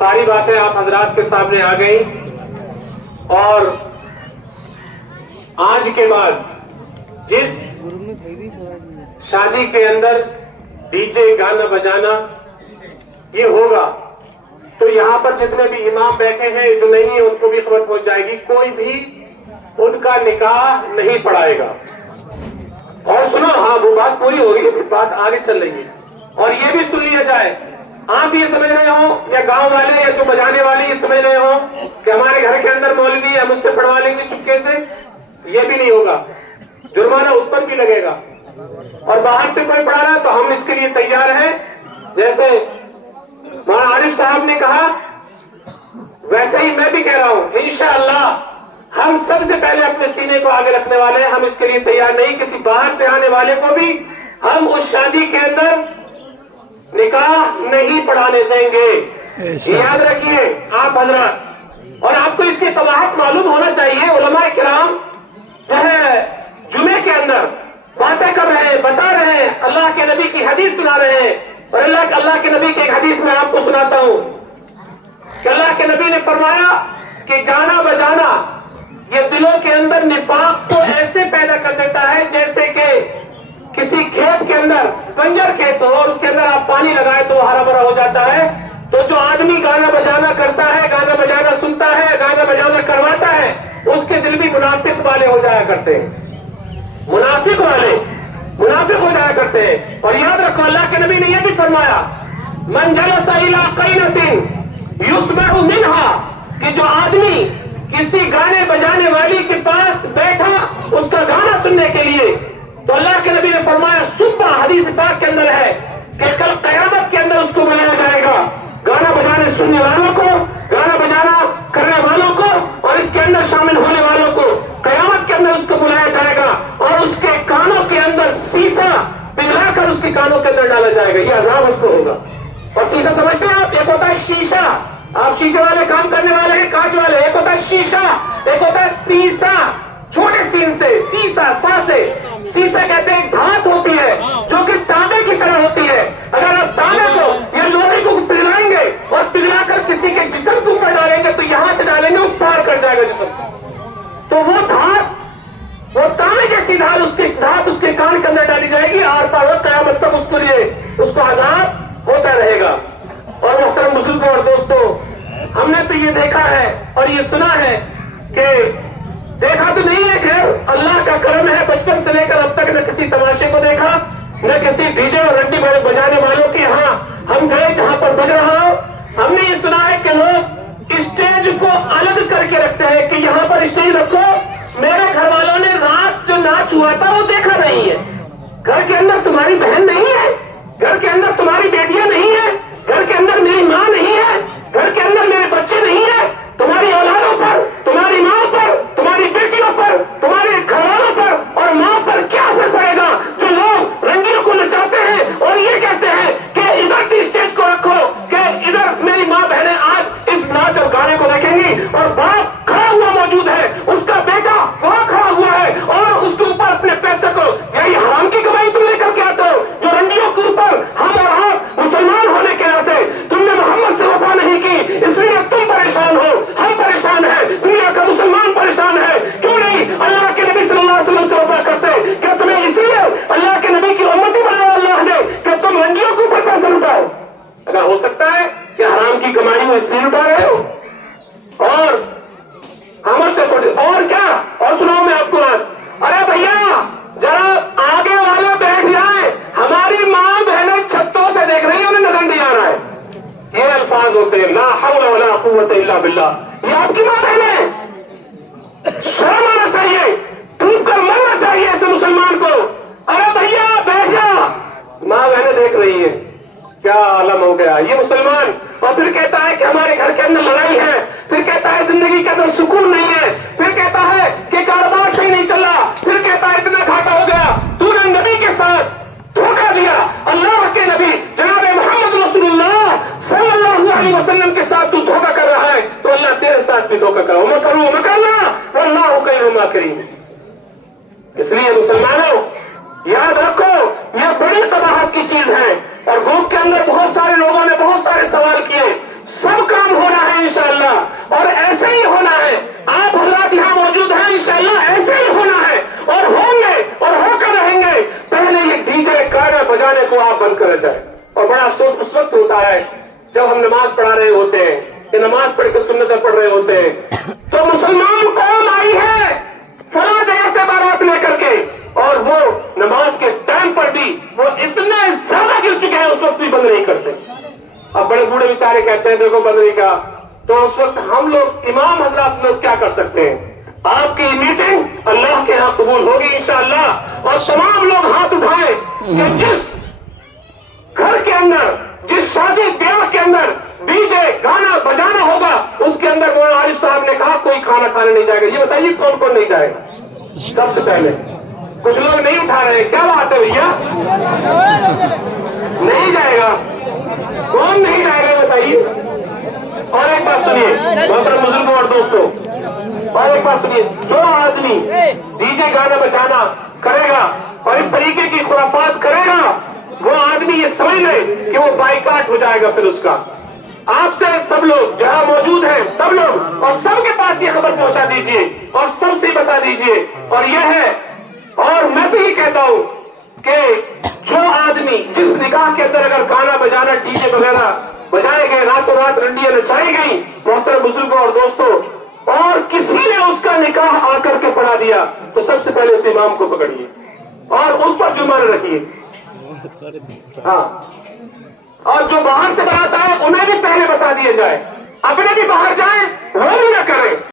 सारी बातें आप हजरात के सामने आ गई और आज के बाद जिस शादी के अंदर डीजे गाना बजाना ये होगा तो यहाँ पर जितने भी इमाम बैठे हैं जो नहीं है उनको भी खबर पहुंच जाएगी, कोई भी उनका निकाह नहीं पढ़ाएगा। और सुनो, हाँ वो बात पूरी होगी, बात आगे चल रही है। और ये भी सुन लिया जाए, आप ये समझ रहे हो या गांव वाले या जो बजाने वाले ये समझ रहे हो कि हमारे घर के अंदर मौलवी हम उससे पढ़वा लेंगे चुपके से, ये भी नहीं होगा। जुर्माना उस पर भी लगेगा। और बाहर से कोई पढ़ा रहा तो हम इसके लिए तैयार हैं। जैसे मौलाना आरिफ साहब ने कहा वैसे ही मैं भी कह रहा हूं, इंशाअल्लाह हम सबसे पहले अपने सीने को आगे रखने वाले हैं। हम इसके लिए तैयार नहीं, किसी बाहर से आने वाले को भी हम उस शादी के अंदर निकाह नहीं पढ़ाने देंगे। याद रखिए आप हजरत। और आपको इसकी कवाहत मालूम होना चाहिए, उलमा किराम जो है जुमे के अंदर बातें कर रहे हैं, बता रहे हैं, अल्लाह के नबी की हदीस सुना रहे हैं। और अल्लाह के नबी की एक हदीस में आपको सुनाता हूं कि अल्लाह के नबी ने फरमाया कि गाना बजाना ये दिलों के अंदर निफाक को ऐसे पैदा कर देता है जैसे कि किसी खेत के अंदर बंजर खेत हो और उसके अंदर आप पानी लगाए तो हरा भरा हो जाता है। तो जो आदमी गाना बजाना करता है, गाना बजाना सुनता है, गाना बजाना करवाता है, उसके दिल भी मुनाफिक वाले हो जाया करते हैं, मुनाफिक हो जाया करते हैं। और याद रखो अल्लाह के नबी ने यह भी फरमाया, मन जलसा इला क़ैनतिन युस्मअु मिनहा, कि जो आदमी किसी गाने बजाने वाली के पास बैठा उसका गाना सुनने के लिए, तो अल्लाह के नबी ने फरमाया सुबह हदीस पाक के अंदर है कि कल कयामत के अंदर उसको बुलाया जाएगा, गाना बजाने सुनने वालों को, गाना बजाना करने वालों को और इसके अंदर शामिल होने वालों को कयामत के अंदर उसको बुलाया जाएगा और उसके कानों के अंदर शीशा पिघलाकर उसके कानों के अंदर डाला जाएगा। यह अज़ाब उसको होगा। और शीशा समझते हैं आप, एक होता है शीशा, आप शीशे वाले काम करने वाले हैं, कांच वाले, एक होता है शीशा, एक होता है शीशा, छोटे सीन से शीशा, सा से शीशा कहते हैं धात होती है जो कि तांबे की तरह होती है। अगर आप तांबे को या लोहे को पिघलाएंगे और पिघलाकर किसी के जिस्म के ऊपर डालेंगे तो यहां से डालेंगे वो पार कर जाएगा जिस्म। तो वो धात, वो तांबे जैसी धात, उसकी धात उसके कान के अंदर डाली जाएगी, आर पार कयामत तक उसको लिए उसको आजाद होता रहेगा। और मोहतरम बुजुर्गों और दोस्तों, हमने तो ये देखा है और ये सुना है कि देखा तो नहीं है, खैर अल्लाह का करम है, बचपन से लेकर अब तक न किसी तमाशे को देखा, न किसी डीजे और रंडी बजाने वालों के यहाँ हम गए जहाँ पर बज रहा हो। हमने ये सुना है कि लोग स्टेज को अलग करके रखते हैं कि यहाँ पर स्टेज रखो। मेरे घर वालों ने रात जो नाच हुआ था वो देखा नहीं है। घर के अंदर तुम्हारी बहन नहीं है, घर के अंदर तुम्हारी बेटियां नहीं है, घर के अंदर मेरी माँ नहीं है, घर के अंदर मेरे बच्चे नहीं है। तुम्हारी औलादों पर, तुम्हारी माँ पर, तुम्हारी बेटियों पर, तुम्हारे घरवालों पर और माँ पर क्या असर पड़ेगा जो लोग रंगीनों को नचाते हैं और ये कहते हैं कि इधर भी स्टेज को रखो कि इधर मेरी माँ बहनें आज इस नाच और गाने को देखेंगी और बाप खड़ा हुआ मौजूद है, उसका बेटा वहां खड़ा हुआ है और उसके ऊपर अपने पैसे को, यही हराम की कमाई तुम लेकर के आते हो जो रंडियों के ऊपर हम और आप मुसलमान होने के नाते तुमने मोहम्मद से वफा नहीं की, इसलिए तुम परेशान हो, हम परेशान है, दुनिया का मुसलमान परेशान है। क्यों नहीं अल्लाह के नबी सल्लल्लाहु अलैहि वसल्लम से वफा करते? क्या तुम्हें इसलिए अल्लाह के नबी की उम्मती बनाया अल्लाह ने कि तुम रंडियों के ऊपर पैसे लुटाओ? अगर हो सकता है कि हराम की कमाई में इसलिए लुटा रहे हो और हमसे और क्या? और सुनाओ मैं आपको आज, अरे भैया जरा आगे वाले बैठ जाए, हमारी माँ बहनें छतों से देख रही है, उन्हें नजर नहीं आ रहा है। ये अल्फाज होते हैं ला हौला वला कुव्वत इल्ला बिल्लाह। ये आपकी माँ बहनें, शर्म आना चाहिए, टूट कर मरना चाहिए ऐसे मुसलमान को। अरे भैया बैठ जा, माँ बहनें देख रही है, क्या आलम हो गया ये मुसलमान। और फिर कहता है कि हमारे घर के अंदर लड़ाई है, फिर कहता है जिंदगी के अंदर सुकून नहीं है, फिर कहता है कि कारोबार सही नहीं चल रहा, फिर कहता है इतना घाटा हो गया, तूने नबी के साथ धोखा दिया, अल्लाह के नबी जनाब मोहम्मद रसूलुल्लाह सल्लल्लाहु अलैहि वसल्लम के साथ तू धोखा कर रहा है, तो अल्लाह तेरे साथ भी धोखा करो। मैं करूँ मैं करना वल्लाहु खैरुल माकिरीन। इसलिए मुसलमानों याद रखो ये बड़ी तबाहत की चीज है। और ग्रुप के अंदर बहुत सारे लोगों ने बहुत सारे सवाल किए, सब काम अफसोस उस वक्त होता है जब हम नमाज पढ़ा रहे होते हैं कि नमाज पढ़ के सुन्नतें पढ़ रहे होते हैं, तो मुसलमान कौम आई है फला जगह से बारात लेकर के, और वो नमाज के टाइम पर भी वो इतने ज्यादा गिर चुके हैं उस वक्त भी बंद नहीं करते। अब बड़े बूढ़े बेचारे कहते हैं देखो बंद नहीं कहा, तो उस वक्त हम लोग इमाम हजरात लोग क्या कर सकते हैं? आपकी मीटिंग अल्लाह के यहाँ कबूल होगी इंशाअल्लाह, और तमाम लोग हाथ उठाए कि जिस घर के अंदर, जिस शादी ब्याह के अंदर डीजे गाना बजाना होगा, उसके अंदर मौलाना आरिफ साहब ने कहा कोई खाना खाने नहीं जाएगा। ये बताइए कौन कौन नहीं जाएगा? सबसे पहले कुछ लोग नहीं उठा रहे, क्या बात है भैया? नहीं जाएगा, कौन नहीं जाएगा बताइए? और एक बात सुनिए मोहतरम बुजुर्गों और दोस्तों, और एक बात सुनिए, जो आदमी डीजे गाना बजाना करेगा और इस तरीके की खुराफात करेगा, वो आदमी ये समझ ले कि वो बाइकाट हो जाएगा। फिर उसका आपसे सब लोग जहां मौजूद हैं, सब लोग और सबके पास ये खबर पहुंचा दीजिए और सबसे बता दीजिए। और यह है, और मैं भी ये कहता हूं कि जो आदमी जिस निकाह के अंदर अगर गाना बजाना डीजे वगैरह बजाए गए, रातों रात रंडियां नचाई गई मोहतरम बुजुर्गों और दोस्तों, और किसी ने उसका निकाह आकर के पढ़ा दिया, तो सबसे पहले उस इमाम को पकड़िए और उस पर जुर्माना रखिए। हाँ, और जो बाहर से बनाता है उन्हें भी पहले बता दिया जाए, अपने भी बाहर जाए वो भी न करें।